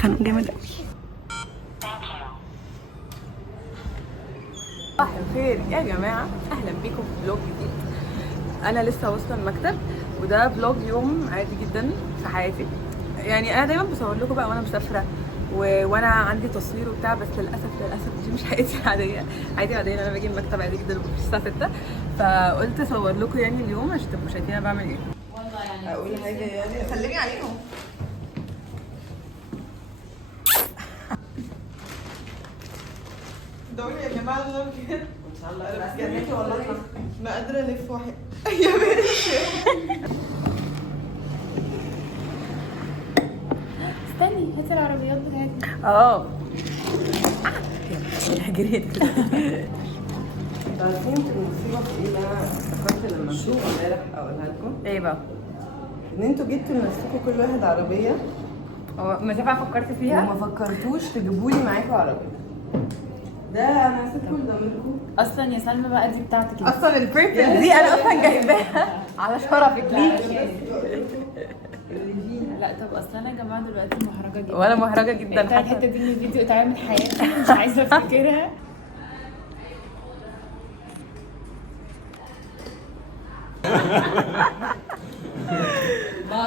بيتخانقوا جامد قوي. صباح الخير يا جماعه، اهلا بيكم في فلوج جديد. انا لسه واصله المكتب وده فلوج يوم عادي جدا في حياتي. يعني انا دايما بصور لكم بقى وانا مسافره وانا عندي تصوير وبتاع، بس للاسف دي مش حياتي العاديه. حياتي العاديه ان انا باجي المكتب عادي جدا وبمشي الساعه 6، فقلت اصور لكم يعني اليوم عشان تبقوا شايفين انا بعمل ايه. والله يعني اقول حاجه يعني سلمي عليهم. دوري يا جماعه الله بجد ان شاء الله جننتي والله ما قادره الف واحد يا بنتي. استني هاتي العربيات بتاعتي. يلا جريت. عارفين المصيبه في ايه؟ انا افتكرت لما نشوف امبارح اقولها لكم ايه بقى؟ ان انتوا جبتوا لنفسكم كل واحد عربيه. مش عارفه فكرت فيها وما فكرتوش تجيبوا لي معاكم عربيه. ده انا هسيبكم لضميركم. اصلا يا سلمى بقى دي بتاعتك اصلا البريبل دي انا اصلا جايباها على شرفك ليكي. لا طب اصل انا يا جماعه دلوقتي محرجه جدا. وانا محرجه جدا. بتاع الحته دي من الفيديو اتعمل من حياتي مش عايزه افتكرها.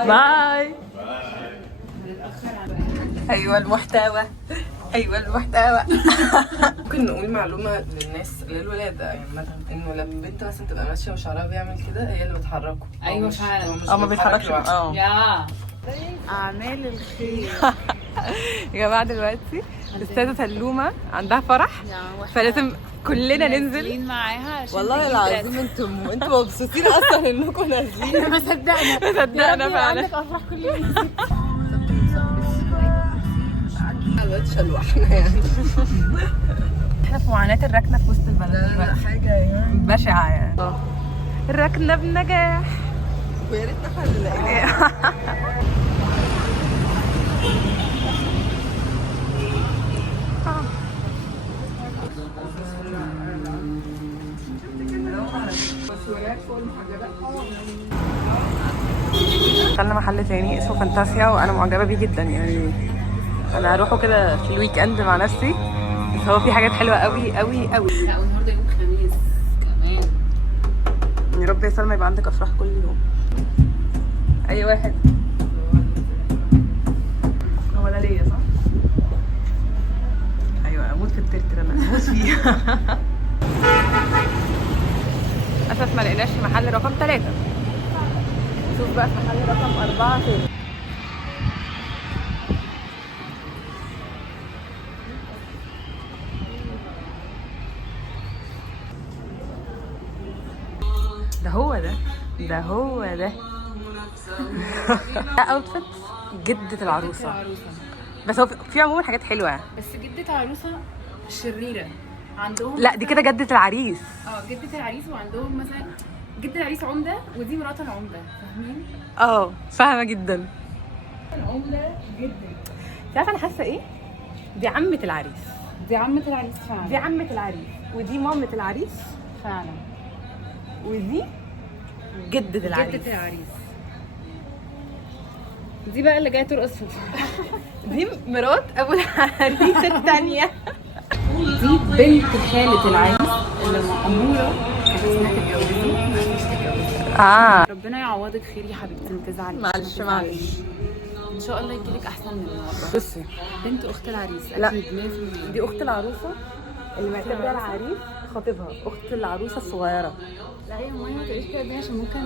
باي. ايوه المحتوى، ايوه المحتوى. ممكن نقول معلومه للناس للولاد يعني مثلا انه لما بنت مثلا تبقى ماشيه وشعرها بيعمل كده هي اللي بتحركه. ايوه فعلا. ما بيتحركش. يا اعمال الخير. يا جماعه دلوقتي الاستاذه سلومه عندها فرح فلازم كلنا ننزل معاها عشان والله العظيم. انتوا مبسوطين اصلا انكم نازلين. احنا ما صدقنا فعلا. عندك افراح كل يوم. احنا يعني احنا في معاناة الركنة في وسط البلد. لا حاجة يعني بشعة يعني. الركنة بنجاح ويا ريتنا احنا اللي لقيناها. دخلنا محل تاني اسمه فانتاسيا وانا معجبة بيه جدا يعني. انا هروحه كده في الويك اند مع نفسي، بس هو في حاجات حلوه قوي قوي قوي. لا والنهارده يوم خميس كمان. يا رب يا سلمى يبقى عندك افراح كل يوم. اي واحد هو انا ليا صح؟ ايوه اموت في الترتر، انا اموت فيها. للاسف ما لقيناش في محل رقم 3. شوف بقى في محل رقم 4 فين. ده هو ده. ده اوتفيت جدة العروسة. بس هو في عموما حاجات حلوة. بس جدة عروسة شريرة عندهم. لا دي كده جدة العريس. جدة العريس وعندهم مثلا جدة العريس عمدة ودي مرات العمدة، فاهمين؟ فاهمة جدا. العمدة جدا. انت عارفة انا حاسة ايه؟ دي عمة العريس. دي عمة العريس فعلا. دي عمة العريس ودي مامة العريس فعلا. ودي جدة العريس. جدة العريس دي بقى اللي جايه ترقص. دي مرات ابو العريس الثانية. دي بنت خالة العريس اللي مأمورة كانت اسمها تتجوزي ما عرفتش تتجوزي. ربنا يعوضك خير يا حبيبتي، ما تزعليش. معلش ان شاء الله يجيلك احسن من النهارده. بصي بنت اخت العريس لا. اكيد 100%. دي اخت العروسة اللي معتبرة العريس خطيبها، اخت العروسة الصغيرة. لا يا ماما ما تقوليش كده عشان ممكن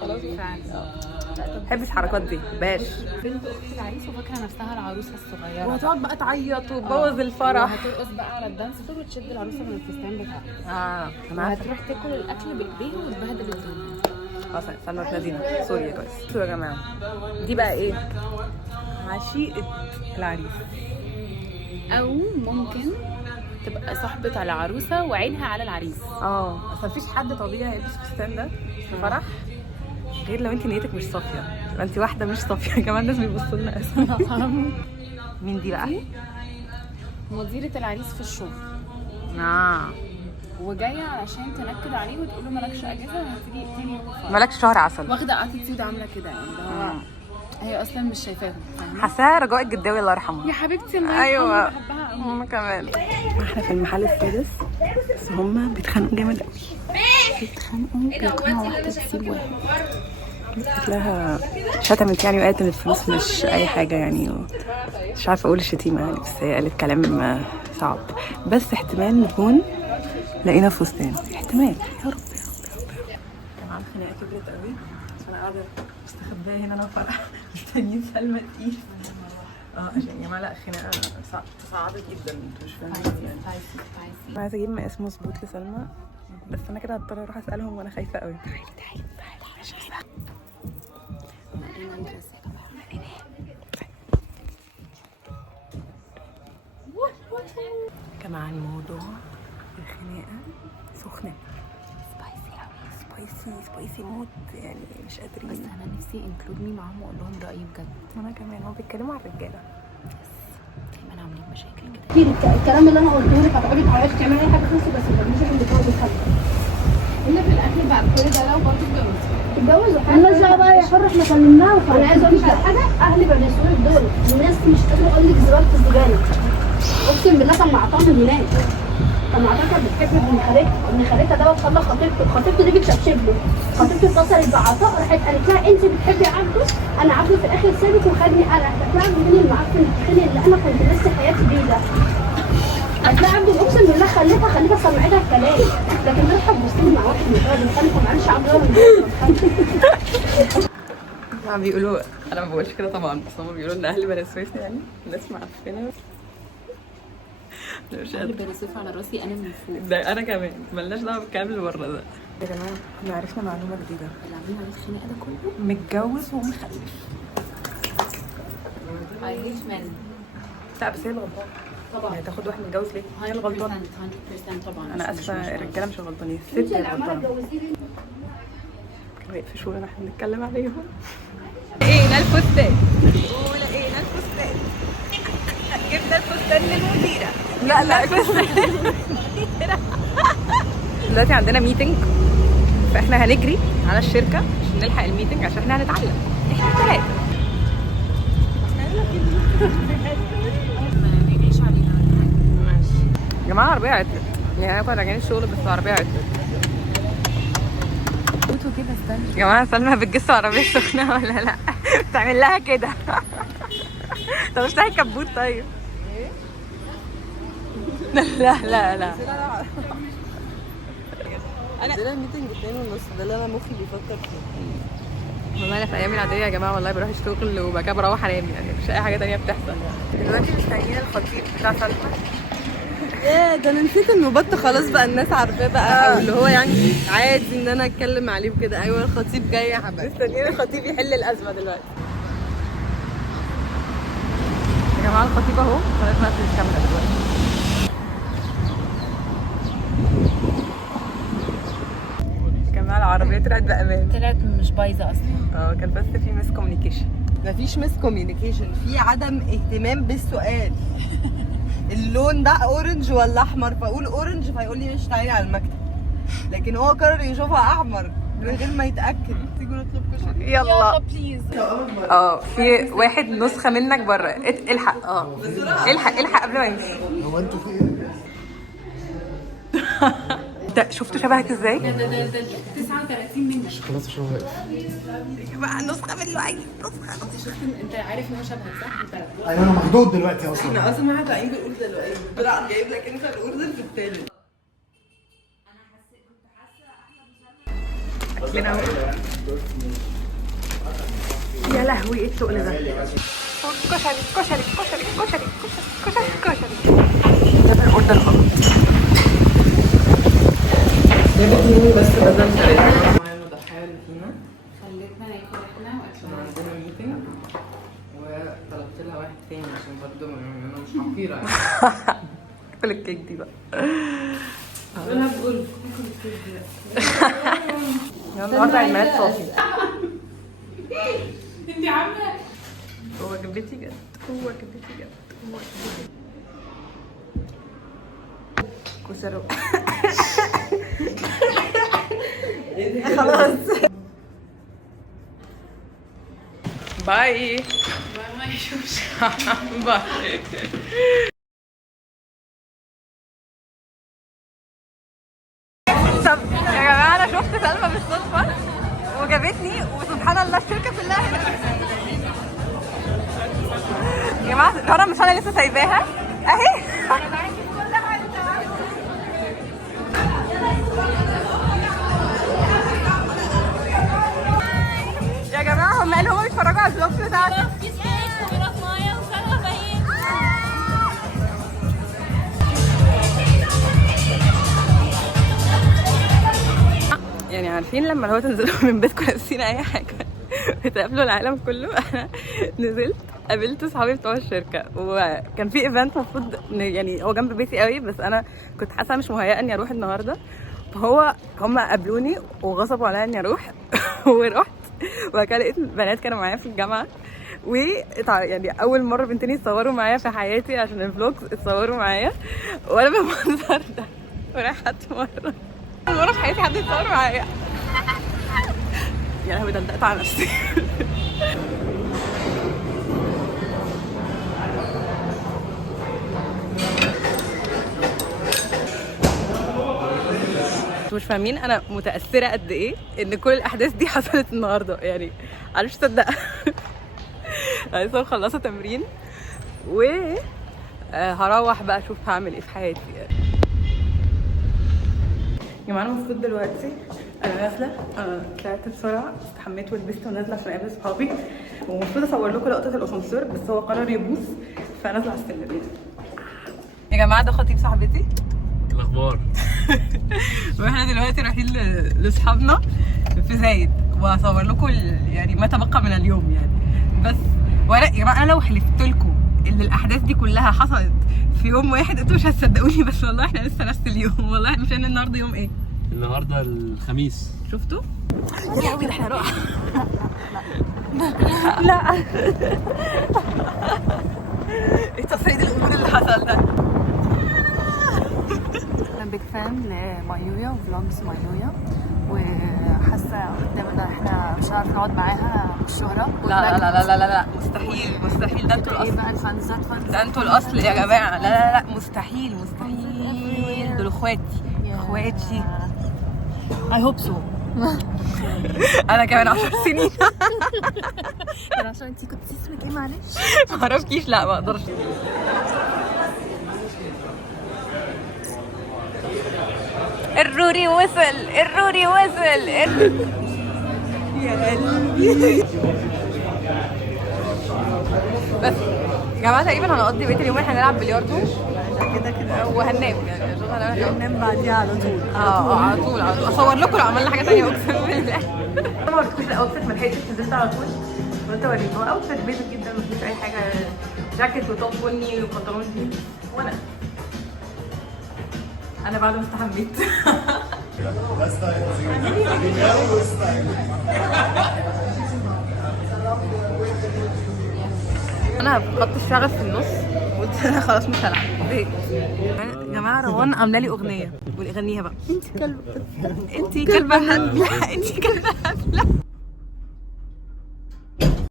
خلاص فعلا. ما بحبش الحركات دي باش. بنت اخت العريس وفاكره نفسها العروسه الصغيره وهتقعد بقى تعيط وتبوظ الفرح. وهترقص بقى على الدانس فلور وتشد العروسه من الفستان بتاعها. انا عارفه. وهتروح تاكل الاكل بايديها وتبهدل الدنيا. خلاص استنوا تنادينا. سوري يا جايز. شوفوا يا جماعه دي بقى ايه؟ عشيقة العريس. او ممكن تبقى صاحبة العروسة وعينها على العريس. اصل مفيش حد طبيعي هيلبس فستان ده في فرح غير لو انت نيتك مش صافيه. انت واحده مش صافيه كمان الناس بيبصوا لنا اساسا. مين دي بقى؟ مديرة العريس في الشغل. وجايه علشان تنكد عليه وتقول له مالكش اجازه وهتيجي تاني يوم الفرح. مالكش شهر عسل. واخده اتيتيود عامله كده يعني اللي هو هي اصلا مش شايفاهم، فاهمة؟ حاساها رجاء الجداوي الله يرحمه. يا حبيبتي الله يرحمها. ايوه بحبها قوي. ماما كمان. احنا في المحل السادس بس هما بيتخانقوا جامد قوي. بيقنعوا واحدة تسيب واحد. قلت لها شتمت يعني وقالت ان الفلوس مش اي حاجه يعني مش عارفه اقول الشتيمه يعني، بس هي قالت كلام صعب. بس احتمال نكون لقينا فستان، احتمال. يا رب يا رب يا رب. طبعا الخناقه كبرت قوي بس انا قاعده مستخبيه هنا انا وفرح مستنيين سلمى تقيل. عشان يا جماعه لا الخناقه صعبت جدا، انتوا مش فاهمين يعني. انا عايزه اجيب مقاس مظبوط لسلمى بس انا كده هضطر اروح اسالهم وانا خايفه قوي. تعالي ماشي كمان موضوع الخناقه سخنه سبايسي موت يعني مش قادرين. بس انا نفسي انكلود مي معاهم واقول لهم رايي بجد. وانا كمان هو بيتكلموا عن الرجاله دايما عاملين مشاكل كده. الكلام اللي انا قلته لك هتقعدي تعيطي تعملي اي حاجه خالص بس ما تعمليش اللي بتقعدي تتكلمي الا في الاخر بعد كل ده لو برضه اتجوزوا الناس بقى بقى يا حر احنا كلمناها وخلاص. انا عايزه اقول لك على حاجه، اهل بني سويف دول الناس مش قادره اقول لك زباله الزباله. اقسم بالله كان معطاهم هناك، كان معطاها كانت بتحب ابن خالتها دوت خلى خطيبته دي بتشبشب له. خطيبته اتصلت بعطاء راحت قالت لها انت بتحبي عبده، انا عبده في الاخر سابك وخدني انا. قالت لها عبده مين المعفن التخيني اللي انا كنت لسه حياتي بيه ده؟ قالت لها عبده اقسم بالله خليتها سمعتها الكلام، لكن دول حبوا مع واحد من الراجل خليكم معلش عبده هما بيقولوا، انا ما بقولش كده طبعا بس هما بيقولوا ان اهل بني سويف يعني ناس معفنه. مش اللي بيرصف على راسي انا من فوق. ده انا كمان ملناش دعوه بالكلام اللي بره ده. يا جماعه احنا عرفنا معلومه جديده، اللي عاملين عليه الخناقه ده كله متجوز ومخلف. I hate men. لا بس هي الغلطانه طبعا. يعني تاخد واحد متجوز ليه؟ هي الغلطانه 100% طبعا. انا اسفه الرجاله مش غلطانين، الست اللي غلطانه. كانوا يقفشوا لنا احنا بنتكلم عليهم. لقينا الفستان ولقينا الفستان. جبنا الفستان للمديره. لا الفستان دلوقتي عندنا ميتنج فاحنا هنجري على الشركه عشان نلحق الميتنج عشان احنا هنتعلم. احنا ثلاثه يا جماعه العربيه عطلت، يعني انا كنا راجعين الشغل بس العربيه عطلت. قلتوا كده استنى يا جماعه سلمى بتجس عربيه سخنه ولا لا؟ بتعمل لها كده. طب افتحي الكبوت طيب. لا انا عندنا ميتنج 2:30 ده اللي انا مخي بيفكر فيه. والله انا في ايامي العاديه يا جماعه والله بروح الشغل وبعد كده بروح انام، يعني مش اي حاجه تانية بتحصل يعني. دلوقتي مستنيين الخطيب بتاع سلمى. ياه ده انا نسيت انه بط خلاص بقى الناس عارفاه بقى، او اللي هو يعني عادي ان انا اتكلم عليه وكده. ايوه الخطيب جاي يا حبايبي، مستنيين الخطيب يحل الازمه دلوقتي. يا جماعه الخطيب اهو، خلينا نقفل الكاميرا دلوقتي. يا جماعه العربيه طلعت بامان، طلعت مش بايظه اصلا. كان بس في ميس كوميونيكيشن. مفيش مس كوميونيكيشن، في عدم اهتمام بالسؤال. اللون ده اورنج ولا احمر؟ فاقول اورنج فيقول لي مش تعالي على المكتب، لكن هو قرر يشوفها احمر من غير ما يتاكد. تيجوا نطلب كشري يلا بليز. في واحد نسخه منك بره، الحق الحق قبل ما يمشي. هو انتوا في ايه؟ ده شفتوا شبهك ازاي؟ ده 39 منك. خلاص عشان واقف. بقى نسخه من لؤي، نسخه. انت عارف ان هو شبهك صح؟ انت ايوه انا مخضوض دلوقتي اصلا. احنا اصلا ما طالعين بنقول دلوقتي طلع جايب لك انت الاوردر في التالت. اكلنا اهو. يا لهوي ايه التقل ده؟ كشري ده الاوردر غلط. جابت مني بس بدل ثلاثة. معايا المضحية اللي فينا. خليتنا ناكل احنا واكلنا. عندنا ميتنج وطلبت لها واحد تاني عشان برضه انا مش حقيرة يعني. كل الكيك دي بقى. قولها بقول ناكل الكيك دي بقى. النهارده عيد ميلاد صافي. انت عامله هو جبتي جد، هو جبتي جد. كسروا. خلاص. باي باي شوش. باي. طب يا جماعه انا شفت سلمى بالصدفه وجابتني وسبحان الله الشركه كلها هنا. يا جماعه ترى مش انا لسه سايباها اهي. يا جماعه هم قالوا هم بيتفرجوا على الفلوج بتاعتي. يعني عارفين لما هو تنزلوا من بيتكم لابسين اي حاجه بتقابلوا العالم كله. انا نزلت قابلت صحابي بتوع الشركه وكان في ايفنت المفروض يعني هو جنب بيتي قوي، بس انا كنت حاسه مش مهيئه اني اروح النهارده، فهو هم قابلوني وغصبوا عليا اني اروح ورحت. وبعد كده لقيت بنات كانوا معايا في الجامعه يعني اول مره بنتين يتصوروا معايا في حياتي عشان الفلوج اتصوروا معايا وانا بالمنظر ده ورايحه اتمرن. اول مره في حياتي حد يتصور معايا. يا لهوي دلدقت على نفسي. مش فاهمين انا متاثره قد ايه ان كل الاحداث دي حصلت النهارده، يعني معرفش اصدقها. انا لسه مخلصه تمرين و هروح بقى اشوف هعمل ايه في حياتي. يا جماعه انا المفروض دلوقتي انا نازله، طلعت بسرعه استحميت ولبست ونازله عشان اقابل صحابي، ومفروض اصور لكم لقطه الاسانسير بس هو قرر يبوظ فنازله على السلم. يا جماعه ده خطيب صاحبتي. الاخبار؟ واحنا دلوقتي رايحين لاصحابنا في زايد وهصور لكم يعني ما تبقى من اليوم يعني. بس وانا يا جماعه انا لو حلفت لكم ان الاحداث دي كلها حصلت في يوم واحد انتوا مش هتصدقوني، بس والله احنا لسه نفس اليوم. والله احنا مش النهارده يوم ايه؟ النهارده الخميس. شفتوا؟ يا لهوي ده احنا هنروح. لا ايه تصعيد الامور اللي حصل ده؟ انا بيج فان لمايويا وفلوجز مايويا، وحاسه قدامنا احنا مش هنعرف نقعد معاها والشهره. لا لا لا لا لا لا مستحيل مستحيل، ده انتوا ايه الاصل. بقى الفانزات ده انتوا الاصل يا جماعه. لا لا لا مستحيل مستحيل، دول اخواتي اخواتي. I hope so. انا كمان 10 سنين. عشان انتي كنت اسمك ايه معلش؟ ما اعرفكيش. لا ما اقدرش. الروري وصل الروري وصل. يا قلبي. بس يا جماعه تقريبا هنقضي بقيه اليوم احنا هنلعب بلياردو كده وهننام، يعني هننام بعديها على طول. على طول على طول. اصور لكم لو عملنا حاجه ثانيه اقسم بالله. انا ما وريتكوش الاوتفيت، ما لحقتش نزلت على طول قلت اوريكم. هو اوتفيت بيزك جدا ما فيهوش اي حاجه، جاكيت وتوب بني وبنطلون جينز. وانا بعد ما استحميت. انا خط الشغف في النص قلت انا خلاص مش هلعب. يا جماعه روان عامله لي اغنيه، واللي غنيها بقى انت كلبه هبله انت كلبه هبله.